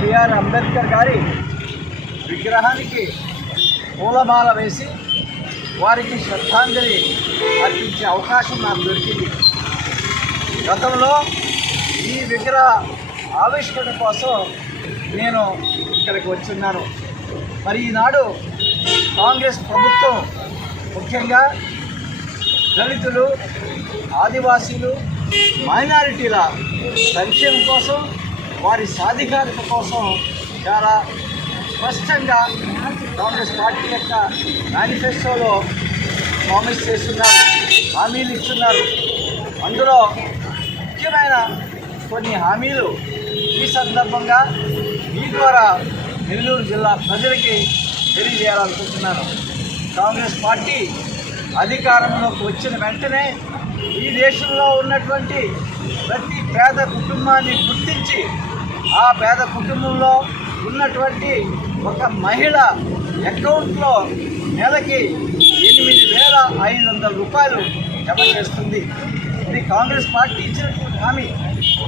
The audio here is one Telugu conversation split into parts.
బిఆర్ అంబేద్కర్ గారి విగ్రహానికి పూలమాల వేసి వారికి శ్రద్ధాంజలి అర్పించే అవకాశం నాకు దొరికింది. గతంలో ఈ విగ్రహ ఆవిష్కరణ కోసం నేను ఇక్కడికి వచ్చున్నాను. మరి ఈనాడు కాంగ్రెస్ ప్రభుత్వం ముఖ్యంగా దళితులు, ఆదివాసీలు, మైనారిటీల సంక్షేమం కోసం, వారి సాధికారత కోసం చాలా స్పష్టంగా కాంగ్రెస్ పార్టీ యొక్క మేనిఫెస్టోలో ప్రామిస్ చేస్తున్నారు, హామీలు ఇస్తున్నారు. అందులో ముఖ్యమైన కొన్ని హామీలు ఈ సందర్భంగా మీ ద్వారా నెల్లూరు జిల్లా ప్రజలకి తెలియజేయాలనుకుంటున్నాను. కాంగ్రెస్ పార్టీ అధికారంలోకి వచ్చిన వెంటనే ఈ దేశంలో ఉన్నటువంటి ప్రతి పేద కుటుంబాన్ని గుర్తించి ఆ పేద కుటుంబంలో ఉన్నటువంటి ఒక మహిళ అకౌంట్లో నెలకి 8,500 రూపాయలు జమ చేస్తుంది. ఇది కాంగ్రెస్ పార్టీ ఇచ్చినటువంటి హామీ.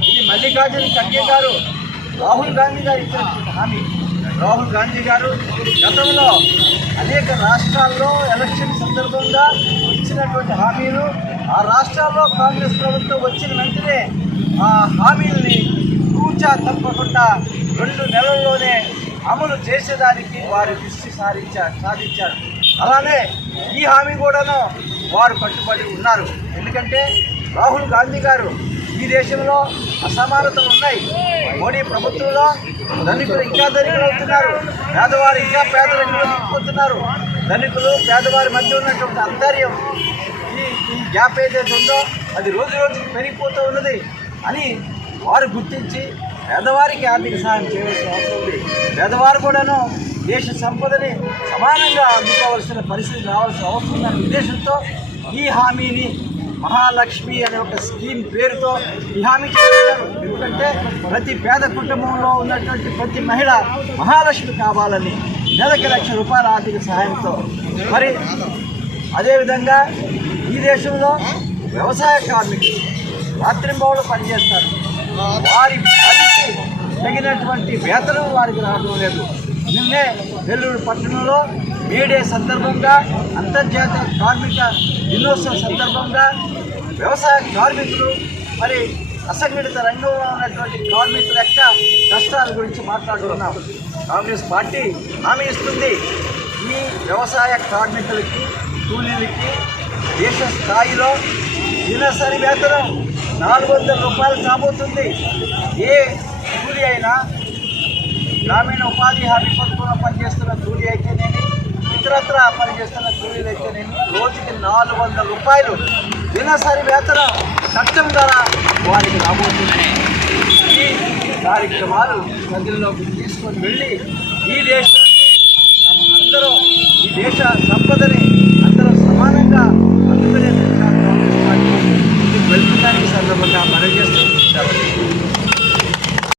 ఇది మల్లికార్జున ఖర్గే గారు, రాహుల్ గాంధీ గారు ఇచ్చినటువంటి హామీ. రాహుల్ గాంధీ గారు గతంలో అనేక రాష్ట్రాల్లో ఎలక్షన్ సందర్భంగా ఇచ్చినటువంటి హామీలు, ఆ రాష్ట్రాల్లో కాంగ్రెస్ ప్రభుత్వం వచ్చిన వెంటనే ఆ హామీల్ని తూచా తప్పకుండా 2 నెలల్లోనే అమలు చేసేదానికి వారు దృష్టి సాధించారు. అలానే ఈ హామీ కూడాను వారు కట్టుబడి ఉన్నారు. ఎందుకంటే రాహుల్ గాంధీ గారు ఈ దేశంలో అసమానతలు ఉన్నాయి. మోడీ ప్రభుత్వంలో ధనికులు ఇంకా ధనికులు అవుతున్నారు, పేదవారు ఇంకా పేదరికంలోకి. ధనికులు పేదవారి మధ్య ఉన్నటువంటి అంతర్యం, ఈ గ్యాప్ ఏదైతే ఉందో అది రోజు రోజుకి పెరిగిపోతూ ఉన్నది అని వారు గుర్తించి పేదవారికి ఆర్థిక సహాయం చేయవలసిన అవసరం ఉంది. పేదవారు కూడాను దేశ సంపదని సమానంగా అందుకోవాల్సిన పరిస్థితి రావాల్సిన అవసరం ఉందనే ఉద్దేశంతో ఈ హామీని మహాలక్ష్మి అనే ఒక స్కీమ్ పేరుతో ఈ హామీ చేస్తున్నారు. ఎందుకంటే ప్రతి పేద కుటుంబంలో ఉన్నటువంటి ప్రతి మహిళ మహాలక్ష్మి కావాలని నెలకి ₹1,00,000 ఆర్థిక సహాయంతో. మరి అదేవిధంగా ఈ దేశంలో వ్యవసాయ కార్మికులు రాత్రింబవళ్ళు పనిచేస్తారు, వారి పనికి తగినటువంటి వేతనం వారికి రావడం లేదు. నిన్నే నెల్లూరు పట్టణంలో మేడే సందర్భంగా, అంతర్జాతీయ కార్మిక దినోత్సవం సందర్భంగా వ్యవసాయ కార్మికులు, మరి అసంఘటిత రంగంలో ఉన్నటువంటి కార్మికుల యొక్క కష్టాల గురించి మాట్లాడుతున్నాం. కాంగ్రెస్ పార్టీ హామీ ఇస్తుంది, ఈ వ్యవసాయ కార్మికులకి, కూలీలకి దేశ స్థాయిలో దినసరి వేతనం ₹400 కాబోతుంది. ఏ కూలీ అయినా, గ్రామీణ ఉపాధి హామీ పథకంలో పనిచేస్తున్న కూలీ అయితేనేమి, ఇతరత్ర పనిచేస్తున్న కూలీలు అయితేనేమి, రోజుకి ₹400 దినసరి వేతనం చట్టం ద్వారా వారికి రాబోతుంది. ఈ కార్యక్రమాలు ప్రజల్లోకి తీసుకొని వెళ్ళి ఈ దేశ సంపదని అందరూ సమానంగా అందుకునే కాంగ్రెస్ పార్టీ వెళ్తుందని సందర్భంగా మనవి చేస్తూ